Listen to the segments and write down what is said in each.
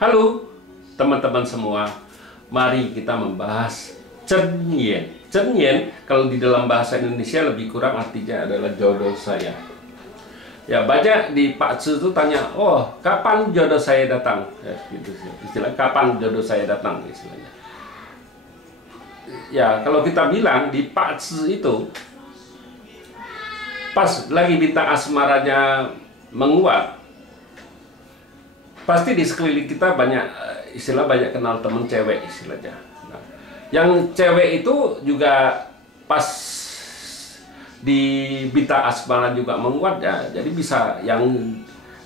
Halo teman-teman semua, mari kita membahas cenyen. Cenyen kalau di dalam bahasa Indonesia lebih kurang artinya adalah jodoh saya. Ya, banyak di Pak Tzu itu tanya, oh kapan jodoh saya datang? Ya, gitu sih. Istilah kapan jodoh saya datang istilahnya. Ya, kalau kita bilang di Pak Tzu itu pas lagi bintang asmaranya menguat, pasti di sekeliling kita banyak banyak kenal temen cewek istilahnya. Nah, yang cewek itu juga pas di bintang asmara juga menguat ya, jadi bisa yang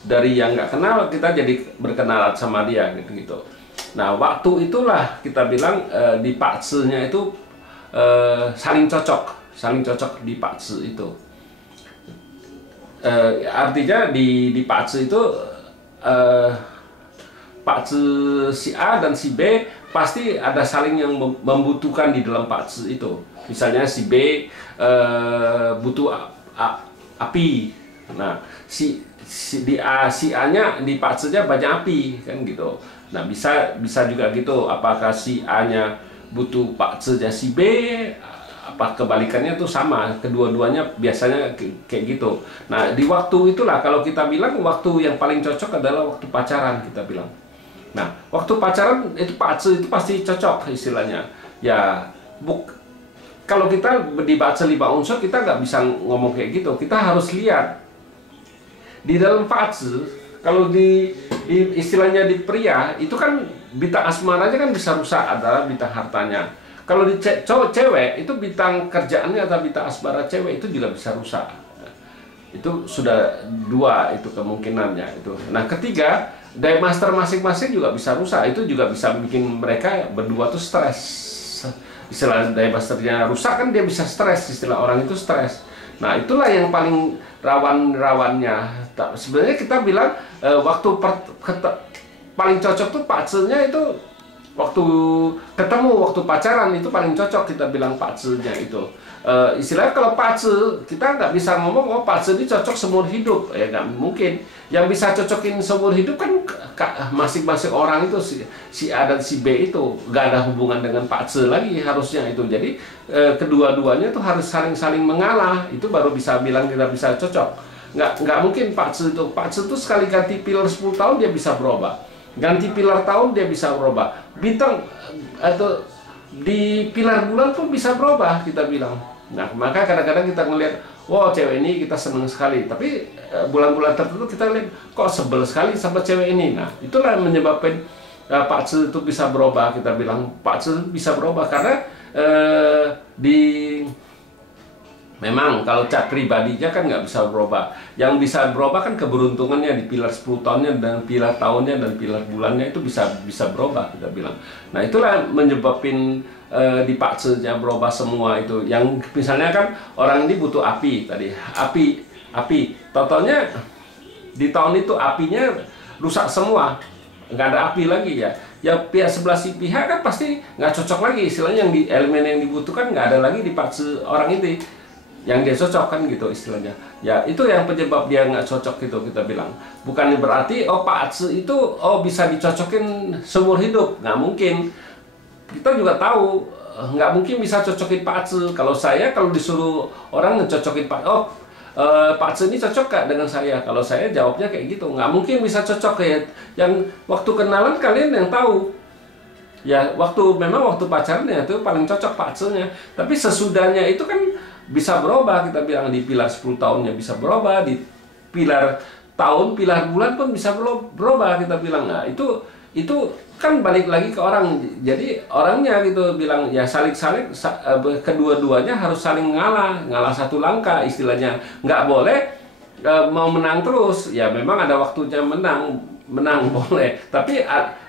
dari yang nggak kenal kita jadi berkenalan sama dia gitu. Nah, waktu itulah kita bilang di Pak Tzu-nya itu saling cocok di Pak Tzu itu. Artinya di Pak Tzu itu Pak Tzu si A dan si B pasti ada saling yang membutuhkan di dalam Pak Tzu itu. Misalnya si B butuh api. Nah, si A-nya di Pak Tzu-nya banyak api kan gitu. Nah, bisa juga gitu. Apakah si A-nya butuh Pak Tzu-nya si B? Apa kebalikannya tuh sama, kedua-duanya biasanya kayak gitu. Nah, di waktu itulah kalau kita bilang waktu yang paling cocok adalah waktu pacaran, kita bilang. Nah, waktu pacaran itu Pak Tzu itu pasti cocok istilahnya. Ya, kalau kita dibaca 5 unsur kita nggak bisa ngomong kayak gitu. Kita harus lihat di dalam Pak Tzu. Kalau di istilahnya di pria itu kan bintang asmaranya kan bisa rusak adalah bintang hartanya. Kalau di cewek itu bintang kerjaannya atau bintang asmara cewek itu juga bisa rusak. Itu sudah 2 itu kemungkinannya itu. Nah, ketiga, Day Master masing-masing juga bisa rusak. Itu juga bisa bikin mereka berdua tuh stres. Istilah Day Masternya rusak kan dia bisa stres. Istilah orang itu stres. Nah, itulah yang paling rawan-rawannya. Sebenarnya kita bilang waktu paling cocok tuh Pak Tzu-nya itu waktu ketemu, waktu pacaran itu paling cocok kita bilang Pak Tzu-nya itu. Istilahnya kalau Pak Tzu, kita nggak bisa ngomong, oh Pak Tzu ini cocok seumur hidup. Ya nggak mungkin. Yang bisa cocokin seumur hidup kan masing-masing orang itu, si A dan si B itu nggak ada hubungan dengan Pak Tzu lagi harusnya itu. Jadi kedua-duanya tuh harus saling-saling mengalah. Itu baru bisa bilang kita bisa cocok. Nggak mungkin Pak Tzu itu. Pak Tzu tuh sekali ganti pilar 10 tahun dia bisa berubah. Ganti pilar tahun dia bisa berubah. Bintang atau di pilar bulan pun bisa berubah kita bilang. Nah, maka kadang-kadang kita ngelihat, wow cewek ini kita senang sekali. Tapi bulan-bulan tertentu kita lihat, kok sebel sekali sama cewek ini. Nah, itulah yang menyebabkan Pak Tzu itu bisa berubah. Kita bilang Pak Tzu bisa berubah karena memang kalau cat pribadinya kan nggak bisa berubah. Yang bisa berubah kan keberuntungannya di pilar 10 tahunnya dan pilar tahunnya dan pilar bulannya itu bisa berubah kita bilang. Nah, itulah menyebabkan di Pak Tzu-nya berubah semua itu. Yang misalnya kan orang ini butuh api tadi. Api. Totalnya di tahun itu apinya rusak semua. Nggak ada api lagi ya. Ya pihak sebelah si pihak kan pasti nggak cocok lagi. Istilahnya yang di elemen yang dibutuhkan nggak ada lagi di Pak Tzu orang itu. Yang dia cocok kan gitu istilahnya. Ya itu yang penyebab dia nggak cocok gitu kita bilang. Bukan berarti oh Pak Tzu itu bisa dicocokin seumur hidup, nggak mungkin. Kita juga tahu nggak mungkin bisa cocokin Pak Tzu. Kalau disuruh orang ngecocokin Pak Tzu ini cocok gak dengan saya? Kalau saya jawabnya kayak gitu, nggak mungkin bisa cocok kayak yang waktu kenalan kalian yang tahu. Ya memang waktu pacarnya itu paling cocok Pak Tzu-nya. Tapi sesudahnya itu kan bisa berubah kita bilang di pilar 10 tahunnya bisa berubah, di pilar tahun, pilar bulan pun bisa berubah kita bilang. Nah, itu kan balik lagi ke orang. Jadi orangnya gitu bilang ya saling kedua-duanya harus saling ngalah satu langkah istilahnya. Nggak boleh mau menang terus. Ya memang ada waktunya menang boleh, tapi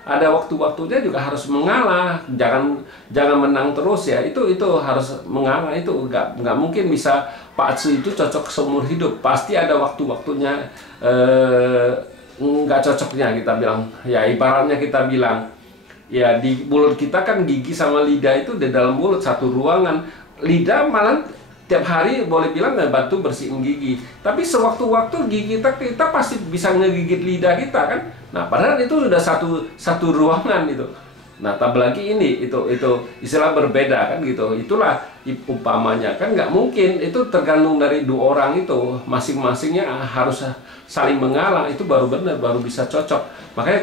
ada waktu-waktunya juga harus mengalah. Jangan menang terus ya. Itu harus mengalah. Itu nggak mungkin bisa Pak Tzu itu cocok seumur hidup. Pasti ada waktu-waktunya nggak cocoknya kita bilang. Ya ibaratnya kita bilang ya di mulut kita kan gigi sama lidah itu di dalam mulut satu ruangan. Lidah malah tiap hari boleh bilang bantu bersihin gigi, tapi sewaktu-waktu gigi kita pasti bisa ngegigit lidah kita kan. Nah, padahal itu sudah satu ruangan itu. Nah, tabel lagi ini itu istilah berbeda kan gitu. Itulah umpamanya kan nggak mungkin, itu tergantung dari dua orang itu, masing-masingnya harus saling mengalah, itu baru benar, baru bisa cocok. Makanya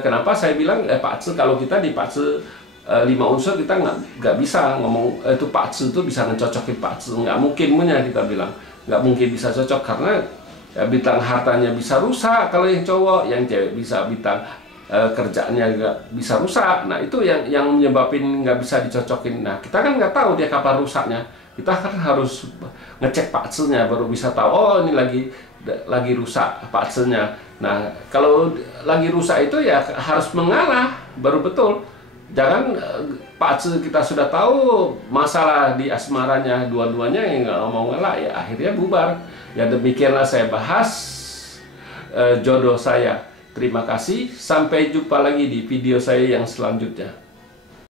kenapa saya bilang Pak Ce, kalau kita di Pak Ce 5 unsur kita nggak bisa ngomong itu Pak Ce itu bisa ngecocokin Pak Ce, nggak mungkin punya, kita bilang nggak mungkin bisa cocok karena ya, bintang hartanya bisa rusak kalau yang cowok, yang cewek bisa bintang kerjaannya nggak bisa rusak. Nah, itu yang menyebabin nggak bisa dicocokin. Nah, kita kan nggak tahu dia kapan rusaknya, kita kan harus ngecek Pak Ce-nya baru bisa tahu, oh ini lagi rusak Pak Ce-nya. Nah, kalau lagi rusak itu ya harus mengalah baru betul. Jangan Pak Ce kita sudah tahu masalah di asmaranya dua-duanya yang nggak mau ngalah, ya akhirnya bubar. Ya demikianlah saya bahas jodoh saya. Terima kasih, sampai jumpa lagi di video saya yang selanjutnya.